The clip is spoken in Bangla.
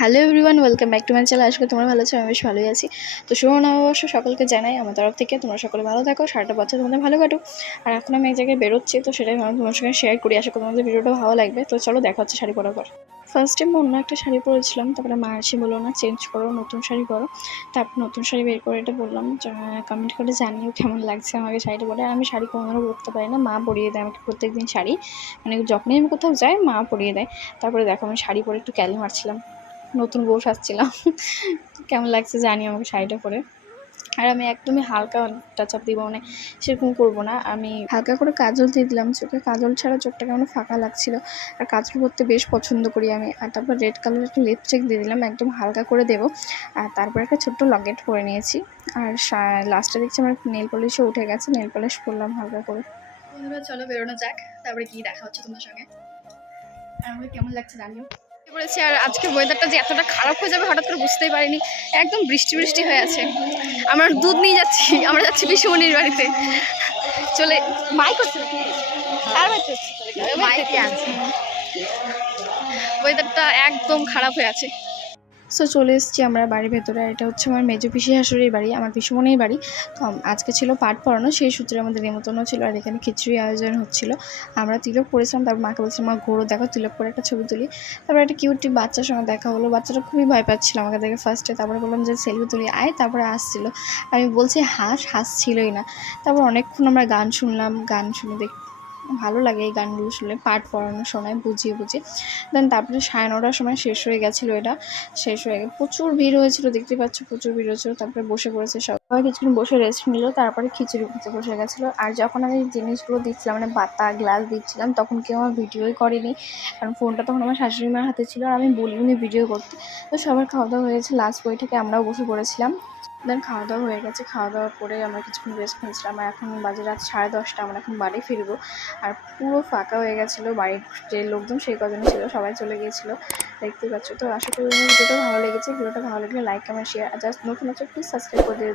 Hello everyone, welcome back to my channel. আজকে তোমরা ভালো আছো, আমি বেশ ভালোই আছি। তো শুভ নববর্ষ সকলকে জানাই আমার তরফ থেকে। তোমরা সকলে ভালো থাকো, সারাটা বছর তোমাদের ভালো কাটুক। আর এখন আমি এক জায়গায় বেরোচ্ছি, তো সেটাই আমি তোমার সঙ্গে শেয়ার করি। আশা করি তোমাদের ভিডিওটা ভালো লাগবে। তো চলো দেখা হচ্ছে শাড়ি পরার পর। ফার্স্ট টাইম অন্য একটা শাড়ি পরেছিলাম, তারপরে মা এসে বললো না চেঞ্জ করো, নতুন শাড়ি পরো। তারপর নতুন শাড়ি বের করে এটা বললাম, কমেন্ট করে জানিও কেমন লাগছে আমাকে শাড়িটা পরে। আর আমি শাড়ি কোনোদিনও পরতে পারি না, মা পরিয়ে দেয় আমাকে প্রত্যেকদিন শাড়ি। মানে যখনই আমি কোথাও যাই মা পরিয়ে দেয়। তারপরে দেখো আমি শাড়ি পরে একটু ক্যালি মারছিলাম, নতুন বউ সাজছিলাম। কেমন লাগছে জানি আমাকে শাড়িটা পরে। আর আমি একদমই হালকা টাচ আপ দিব, মানে সেরকম করবো না। আমি হালকা করে কাজল দিয়ে দিলাম চোখে, কাজল ছাড়া চোখটা কেমন ফাঁকা লাগছিল। আর কাজল করতে বেশ পছন্দ করি আমি। আর তারপর রেড কালারের একটা লিপস্টিক দিয়ে দিলাম, একদম হালকা করে দেবো। আর তারপর একটা ছোট্ট লকেট পরে নিয়েছি। আর লাস্টে দেখছি আমার নেল পলিশও উঠে গেছে, নেল পলিশ করলাম হালকা করে। বন্ধুরা চলো বেরোনো যাক, তারপরে কি দেখা হচ্ছে তোমার সঙ্গে। আর আমাকে কেমন লাগছে জানিও পড়েছি। আর আজকে ওয়েদারটা যে এতটা খারাপ হয়ে যাবে হঠাৎ করে বুঝতেই পারিনি। একদম বৃষ্টি বৃষ্টি হয়ে আছে। আমরা দুধ নিয়ে যাচ্ছি, আমরা যাচ্ছি পিসুমনির বাড়িতে। চলে মাইক হচ্ছে ওয়েদারটা একদম খারাপ হয়ে আছে। সো চলে এসেছি আমরা বাড়ির ভেতরে। এটা হচ্ছে আমার মেজো পিসি শাশুড়ির বাড়ি, আমার পিসুমনির বাড়ি। তো আজকে ছিল পাঠ পড়ানো, সেই সূত্রে আমাদের নেমন্তন্ন ছিল। আর এখানে খিচুড়ি আয়োজন হচ্ছিল। আমরা তিলক পড়েছিলাম, তারপর মাকে বলছিলাম মা ঘোরো, দেখো তিলক করে একটা ছবি তুলি। তারপরে একটা কিউটি বাচ্চার সঙ্গে দেখা হলো, বাচ্চাটা খুবই ভয় পাচ্ছিল আমাকে দেখে ফার্স্টে। তারপরে বললাম যে সেলফি তুলি আয়, তারপরে আসছিল। আমি বলছি হাসছিলই না। তারপর অনেকক্ষণ আমরা গান শুনলাম, গান শুনে ভালো লাগে এই গানগুলো শুনলে, পাঠ পড়ানোর সময় বুঝিয়ে দেন তারপরে 9:30টার সময় শেষ হয়ে গেছিলো। এটা শেষ হয়ে গেছে, প্রচুর ভিড় হয়েছিল, দেখতে পাচ্ছ প্রচুর ভিড় হয়েছিল। তারপরে বসে পড়েছে সবাই, কিছুক্ষণ বসে রেস্ট নিল, তারপরে খিচুড়ি খেতে বসে গেছিলো। আর যখন আমি জিনিসগুলো দিচ্ছিলাম, মানে বাতা গ্লাস দিচ্ছিলাম, তখন কেউ আমার ভিডিওই করেনি, কারণ ফোনটা তখন আমার শাশুড়ি মার হাতে ছিল। আর আমি বলিনি ভিডিও করতে। তো সবার খাওয়া দাওয়া হয়েছে, লাস্ট বৈঠকে আমরাও বসে পড়েছিলাম। দেন খাওয়া দাওয়া হয়ে গেছে, খাওয়া দাওয়া করে আমরা কিছুক্ষণ রেস্ট নিয়েছিলাম। আর এখন বাজে রাত 10:30, আমরা এখন বাড়ি ফিরবো। আর পুরো ফাঁকা হয়ে গেছিলো, বাড়ির যে লোকজন সেই কজন ছিল সবাই চলে গিয়েছিলো, দেখতেই পাচ্ছ। তো আশা করি ভিডিওটা ভালো লেগেছে। ভিডিওটা ভালো লাগলে লাইক কমেন্ট শেয়ার, আর জাস্ট নতুন হচ্ছে প্লিজ সাবস্ক্রাইব করে দেবে।